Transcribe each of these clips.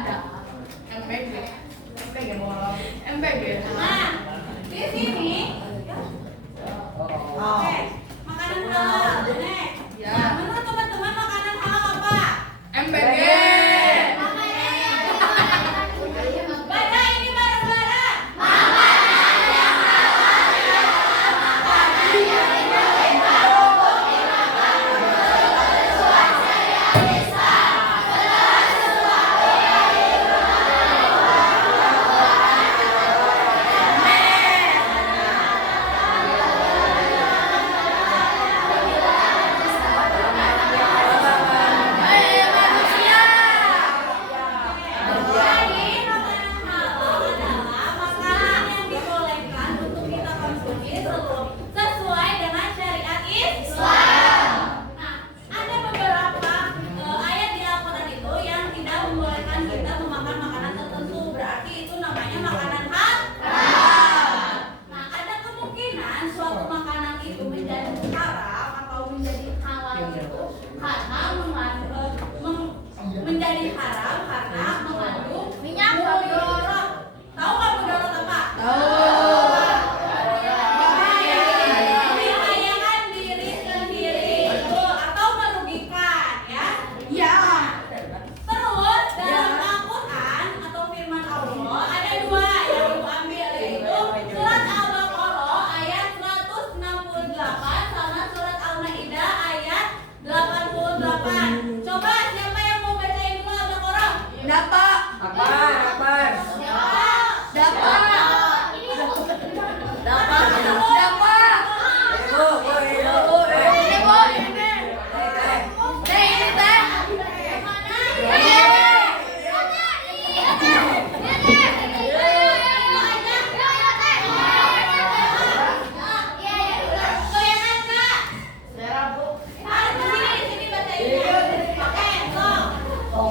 ada. MPG. MPG mau. MPG. Nah, di sini oke, makanan halal. Nek. Ya. Nah, menurut teman-teman makanan halal apa? MPG. Baca ini bareng-bareng. Jadi, makanan halal adalah makanan yang dibolehkan untuk kita konsumsi sesuai dengan syariat Islam. Nah, ada beberapa ayat di Al-Quran itu yang tidak membolehkan kita memakan makanan tertentu. Berarti itu namanya makanan haram. Nah, ada kemungkinan suatu makanan itu menjadi haram atau menjadi halal itu karena menjadi haram karena mengandung minyak mudorot. Tahu nggak mudorot apa? Membahayakan diri sendiri itu atau merugikan, ya. Ya. Terus dalam Al-Quran atau firman Allah ada dua yang ibu ambil, yaitu surat Al-Baqarah ayat 168 sama surat Al-Maidah ayat 88. Coba siapa yang mau bacain dulu Al-Baqarah? Dapat. Apaan? Siapa? Dapat. Dapat. Dapat. Ibu, ibu. Ini boy, ini. Teh ini teh.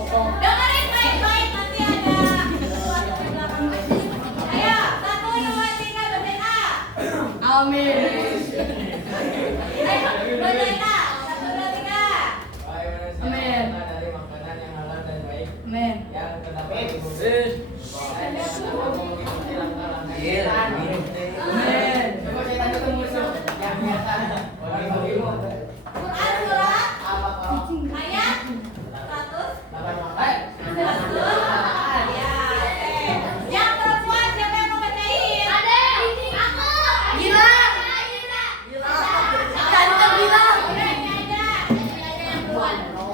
Dengerin baik-baik, nanti ada sesuatu di belakang. Ayo, 1, 2, 3, bacain A. Amin. Ayo, bacain A. 1, 2, 3. Amin. Dari makanan yang halal dan baik Amin. yang terdapat di bumi. Kamu mengikuti langkah-langkah. Amin. Coba saya tanya ke musuh yang biasa. Bagi-bagimu. Quran surat Apa kau? ayat 100. Lapan makan. Ya, yang perempuan siapa yang mau bacain? Gila. Tante bilang.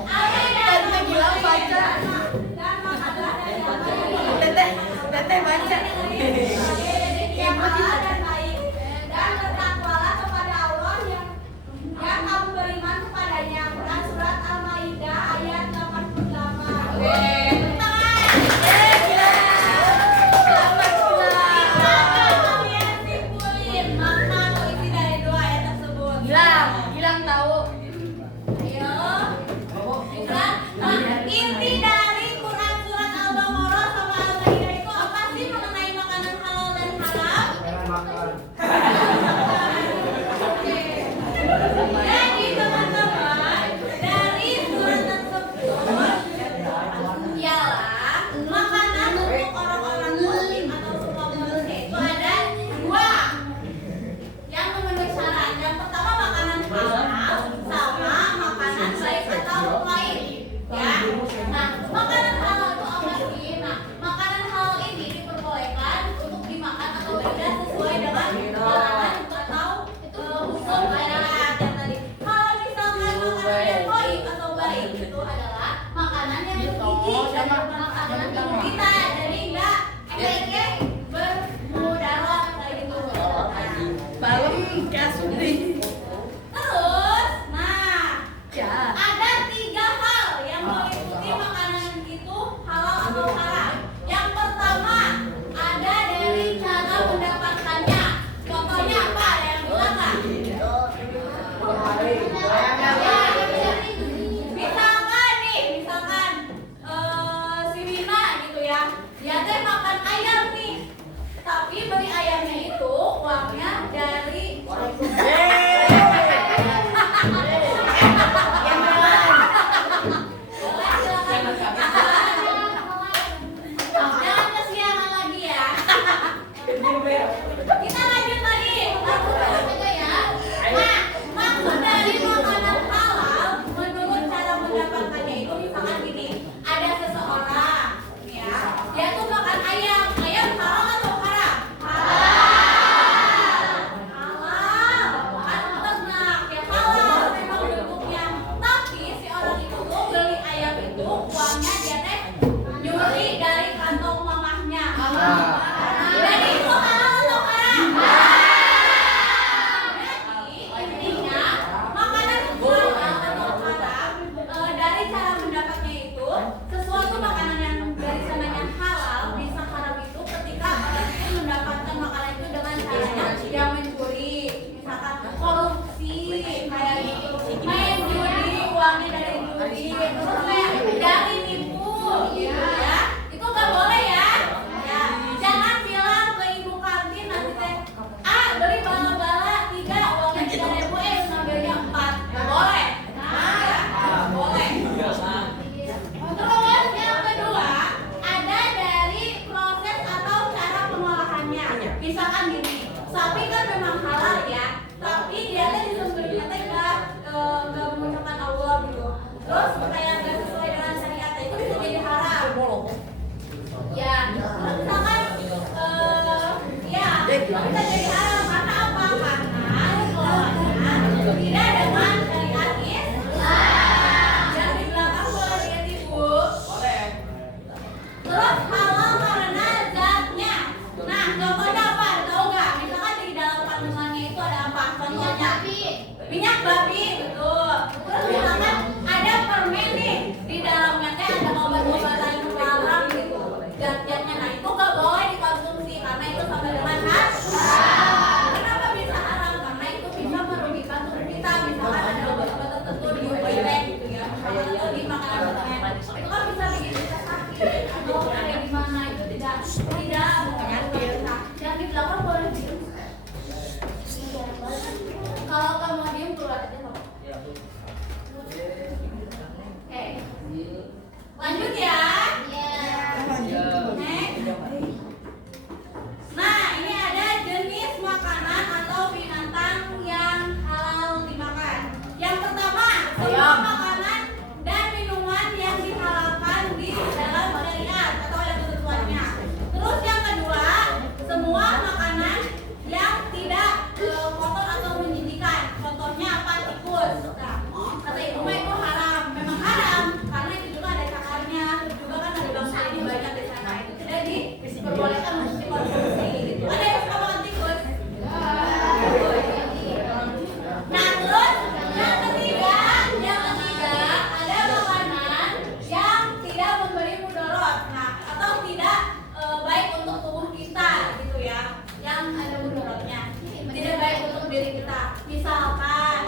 Tante bilang baca. Teteh baca. Yang halal dan baik, dan bertakwalah kepada Allah yang kamu beriman kepadanya. Quran surat Al-Maidah ayat 88. Tepuk tangan. Bisa nggak kalian simpulin makna atau isi dari dua ayat tersebut? Gilang tahu. Ayo. Bisa. Nah, inti dari Quran surat Al-Baqarah sama Al-Maidah itu apa sih mengenai makanan halal dan haram? Jangan makan. Oke. Jadi teman-teman, dari surat tersebut ialah makanan untuk orang-orang muslim atau semua manusia itu ada dua yang memenuhi syarat. Yang pertama makanan halal sama makanan baik atau lain. Ya. Nah, makanan halal itu apa sih? Nah, makanan halal ini diperbolehkan untuk dimakan atau tidak sesuai dengan larangan atau hukum syariat yang tadi. Kalau misalkan makanan yang baik atau baik itu adalah makanan yang bergizi dan makanan tubuh kita, jadi enggak efeknya bermudarat kayak gitu. Balem kasudi. Terus, nah, Ya. ada 3 hal yang meliputi makanan itu halal atau haram. Yang pertama, ada dari cara mendapatkannya. Contohnya apa? Ada yang bilang nggak? Misalkan nih, si Wina gitu ya, dia teh makan ayam nih, tapi beli ayamnya itu uangnya dari terus kayak dari nipu, gitu ya. Itu nggak boleh ya. Ya, jangan bilang ke ibu kantin nanti teh, beli bala-bala 3 uangnya 3.000 ngambilnya 4. Nggak boleh. Nah, ya, nggak boleh. Terus yang kedua, ada dari proses atau cara pengolahannya. Misalkan gini, sapi kan memang halal ya, tapi dia teh disembelihnya teh nggak mengucapkan Allah gitu. Terus kayak nggak sesuai dengan syariat, itu bisa jadi haram. Ya, terus misalkan ya bisa jadi haram karena apa? Karena pengelolaannya tidak dengan syariat Islam. Yang di belakang boleh lihat ibu. Terus halal karena zatnya. Nah, contohnya apa? Tahu nggak? Misalkan di dalam kandungannya itu ada apa? Contohnya minyak babi, betul. Terus misalkan ada permen nih, di dalamnya teh ada obat-obatan terlarang gitu. Zat-zatnya, nah itu nggak boleh dikonsumsi karena itu sama dengan haram. Kenapa bisa haram? Karena itu bisa merugikan tubuh kita. Misalkan ada obat-obat tertentu di toilet gitu ya, atau di makanan-makanan, itu kan bisa bikin kita sakit atau ada di mana itu tidak bisa. Yang di belakang boleh diem. Kalau kamu diem keluar aja loh. Oke, lanjut ya. Nah, ini ada jenis makanan atau binatang yang halal dimakan. Yang pertama, semua makanan dan minuman yang dihalalkan di dalam syariat atau ada ketentuannya. Terus yang kedua, semua makanan yang tidak kotor atau menjijikan. Contohnya apa? Tikus. Nah, kata ibu mah itu haram. Memang haram karena itu juga ada cakarnya. Terus juga kan ada bakteri banyak di sana. Itu tidak diperbolehkan untuk dikonsumsi. Gitu. Ada yang suka makan tikus? Nah, terus yang ketiga ada makanan yang tidak memberi mudarat. Nah, atau tidak baik untuk tubuh kita gitu ya. Yang ada mudaratnya. Tidak baik untuk diri kita. Misalkan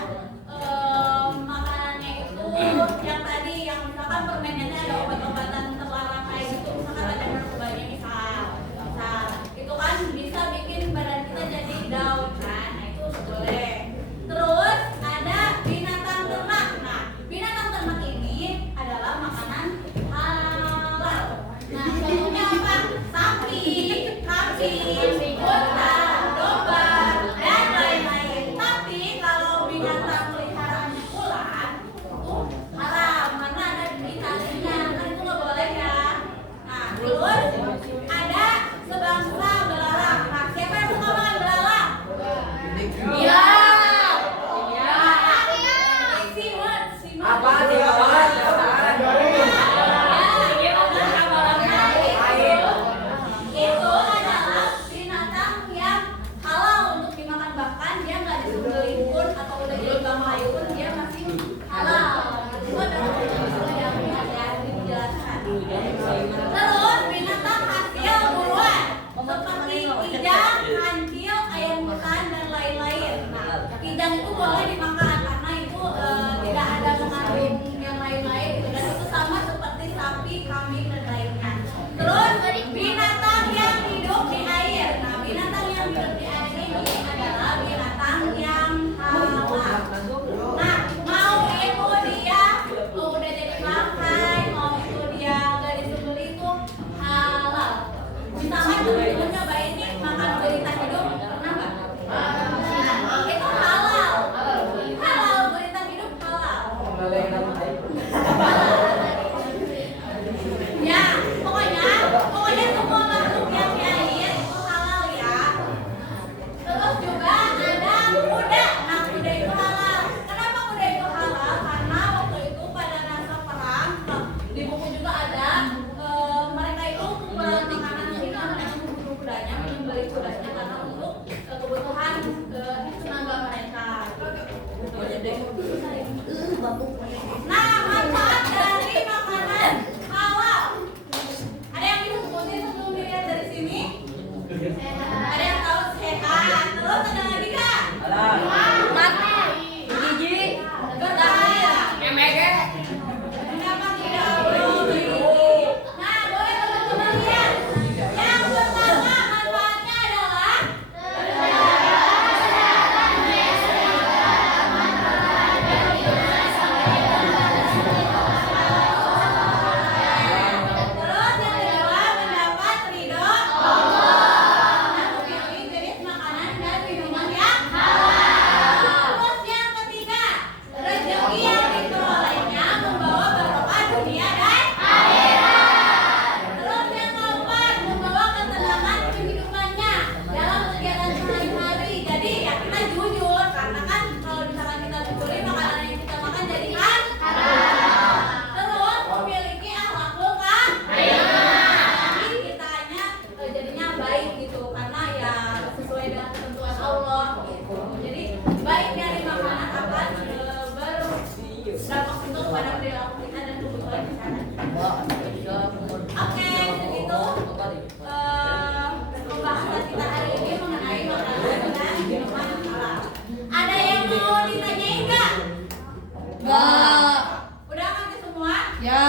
makanannya itu yang tadi yang misalkan permennya ada obat-obatan terlarang kayak gitu. Misalkan ada narkobanya misal. Itu kan bisa bikin badan kita jadi down kan. Nah, itu boleh. Terus ada binatang ternak. Nah, binatang ternak ini adalah makanan halal. Nah, contohnya apa? Sapi, kambing, unta, domba, dan lain-lain. Tapi kalau binatang peliharaannya ular, itu haram karena ada di talinya. Ya.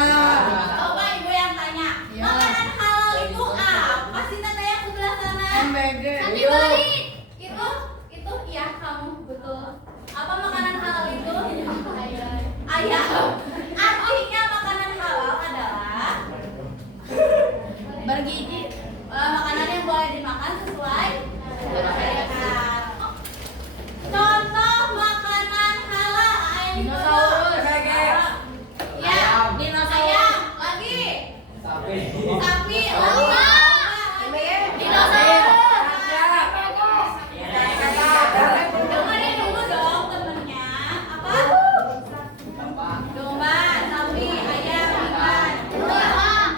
Coba ibu yang tanya. Ya. Makanan halal itu apa sih tante yang sebelah sana? Hamburger. Nanti balik. Itu iya kamu betul. Apa makanan halal itu? Ayam. Artinya makanan halal adalah Bergizi. makanan yang boleh dimakan sesuai syariat. Contoh makanan halal ayam. Dinosaurus. Ya, ayam. Lagi. Sapi. Lagi. Dinosaurus. Dengerin dulu dong temennya. Apa? Domba, sapi, ayam, ikan,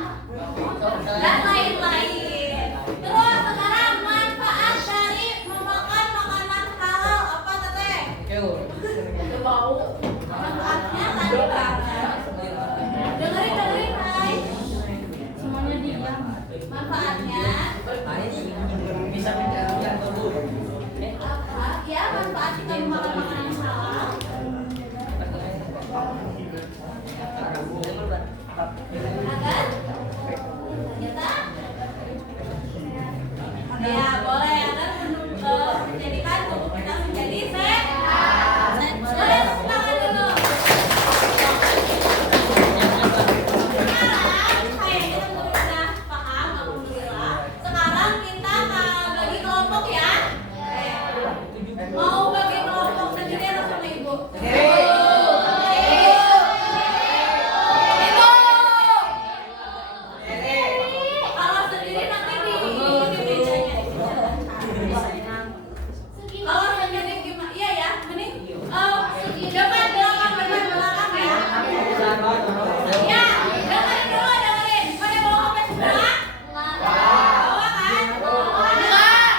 dan lain-lain. Terus sekarang manfaat dari memakan makanan halal apa teteh? Bau. Manfaatnya tadi banget. Dengerin, hai. Semuanya diam. Manfaatnya Bisa menjadi yang bagus. apa? Ya manfaat kita memakan makanan halal. Agar ternyata ya boleh agar menjadikan tubuh kita menjadi sehat. Boleh tepuk tangan dulu. Sekarang kayaknya teman-teman udah paham, alhamdulillah. Sekarang kita bagi kelompok ya. Mau bagi kelompok sendiri atau sama ibu? Kalau sendiri nanti di mejanya. Kalau sendiri gimana? Iya ya, mending depan belakang ya. Ya, dengerin. Pada bawa HP semua? Bawa kan? Enggak.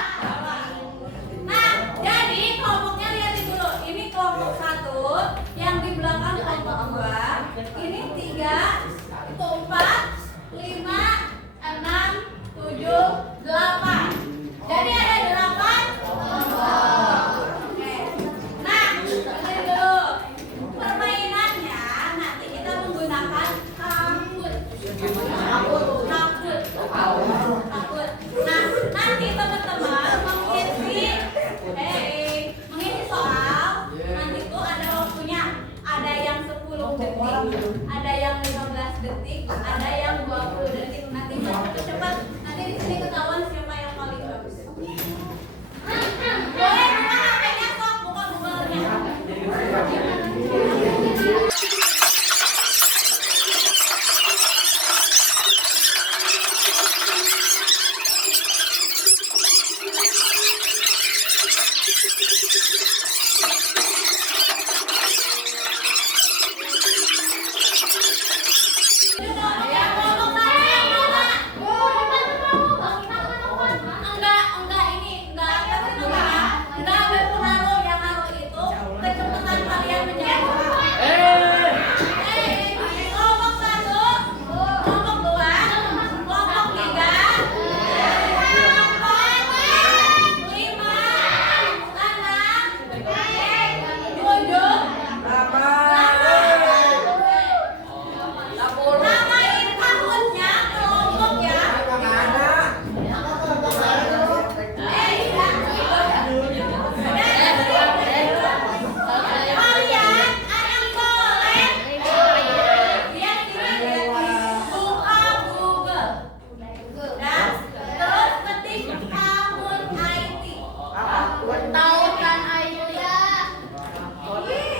Nah, jadi kelompoknya lihatin dulu. Ini kelompok 1, yang di belakang kelompok 2. Ini 3, itu 4, 5, 6, 7, 8. Jadi ada 8 kelompok. Oke. Nah, dengerin dulu. Permainannya nanti kita menggunakan kabut. Kabut. Nah, nanti teman-teman mengisi soal. Nanti tuh ada waktunya. Ada yang 10 detik, ada yang 15 detik, ada yang 20 detik. Nanti cepat. Nanti di sini ketahuan siapa yang paling bagus. Boleh buka HP-nya sok, buka Google-nya. Enggak berpengaruh yang ngaruh itu kecepatan kalian menjawab. Kelompok 1, kelompok 2, kelompok 3, 4, 5, 6, 7, 8. Namain tahunnya kelompok ya. Kalian anak soleh. Lihat sini, buka Google. Dan terus ketik tahun IT. Tahun kan IT. Terus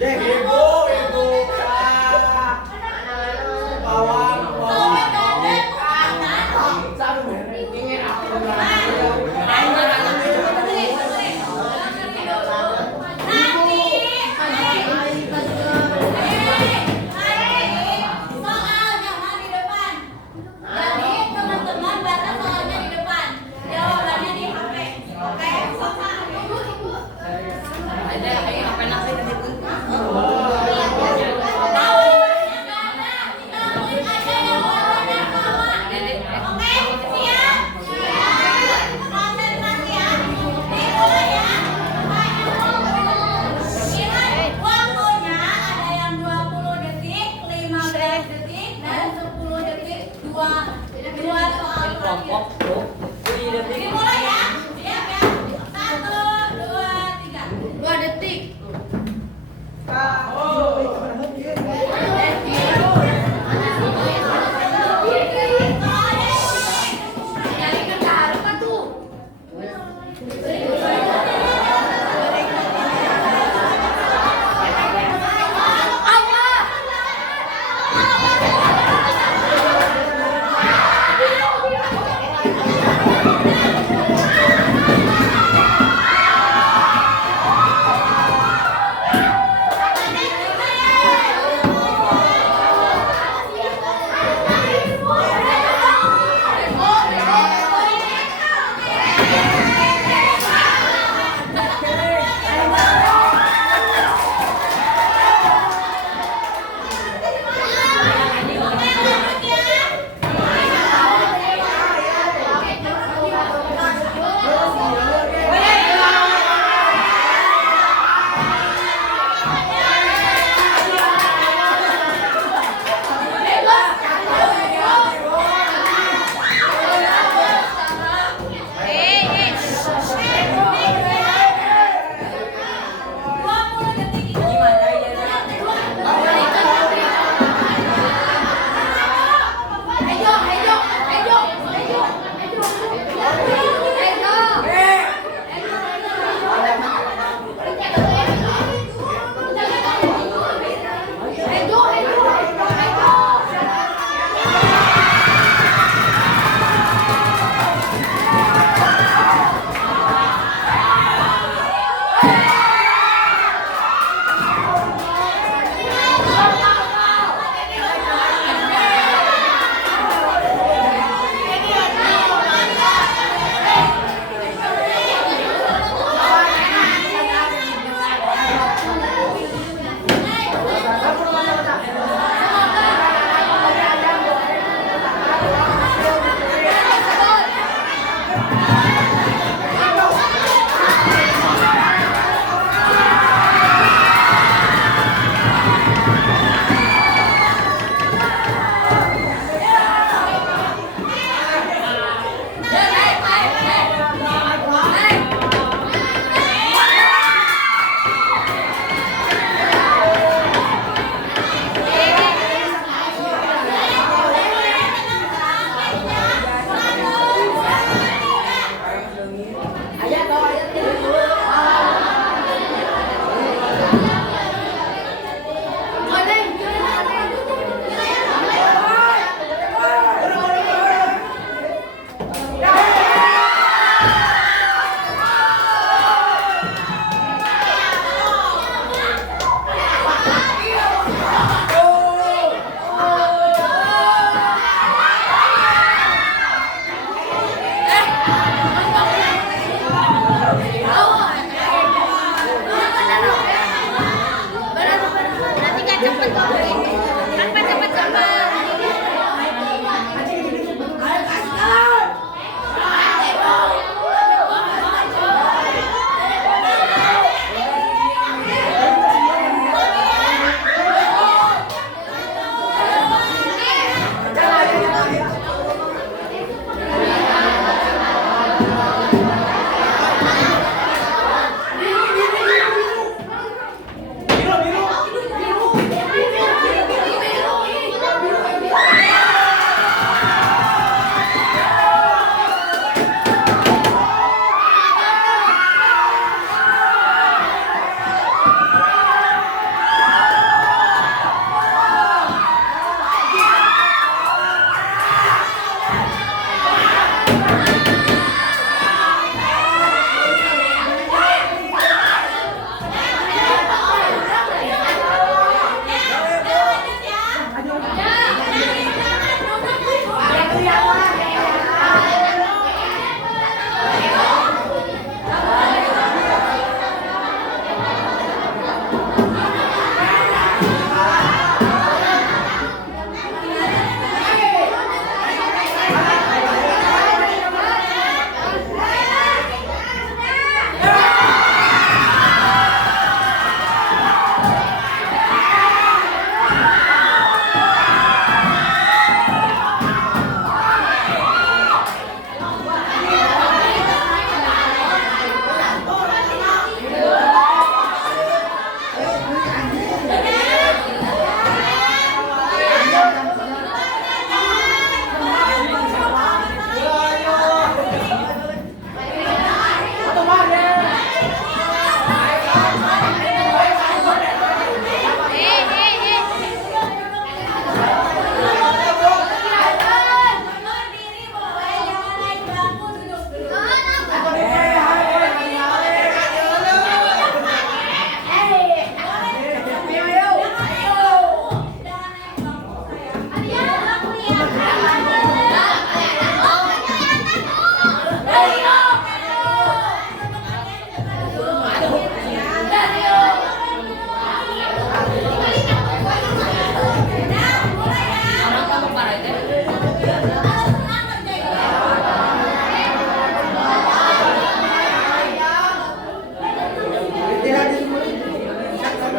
Ibu. Bawang. Sampai gandeng kanan. Saru ingin aku. Ada, ayo apa nak kita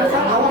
nggak salah.